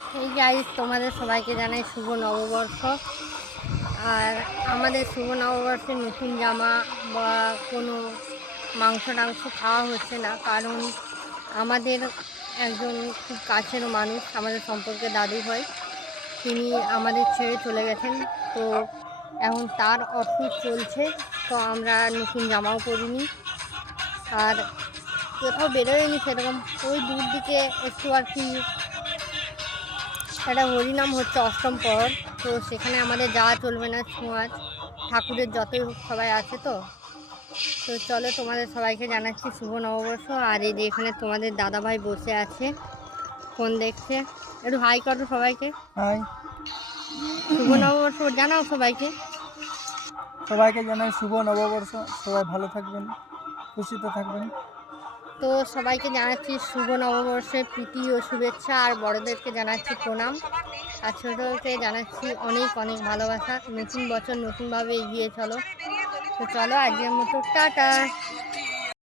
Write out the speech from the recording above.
এই গাইস তোমাদের সবাইকে জানাই শুভ নববর্ষ। আর আমাদের শুভ নববর্ষে নতুন জামা বা কোনো মাংস টাংস খাওয়া হচ্ছে না, কারণ আমাদের একজন খুব কাছের মানুষ, আমাদের সম্পর্কে দাদু হয়, তিনি আমাদের ছেড়ে চলে গেছেন। তো এখন তার অসুখ চলছে, তো আমরা নতুন জামাও পরিনি আর কোথাও বেরোয়নি সেরকম। ওই দূর দিকে একটু আর কি একটা হরিনাম হচ্ছে অষ্টম পর, তো সেখানে আমাদের যাওয়া চলবে না, ছোঁয়াচ ঠাকুরের যতই হোক সবাই আছে। তো তো চলো তোমাদের সবাইকে জানাচ্ছি শুভ নববর্ষ। আর এই যে এখানে তোমাদের দাদাভাই বসে আছে, ফোন দেখছে। একটু হাই করো সবাইকে। হাই, শুভ নববর্ষ জানাও সবাইকে। সবাইকে জানাই শুভ নববর্ষ। সবাই ভালো থাকবেন, খুশিতে থাকবেন। তো সবাইকে জানাচ্ছি শুভ নববর্ষের প্রীতি ও শুভেচ্ছা, আর বড়দেরকে জানাচ্ছি প্রণাম, আর ছোটোকে জানাচ্ছি অনেক অনেক ভালোবাসা। নতুন বছর নতুনভাবে এগিয়ে চলো। তো চলো আজকের মতো টাটা।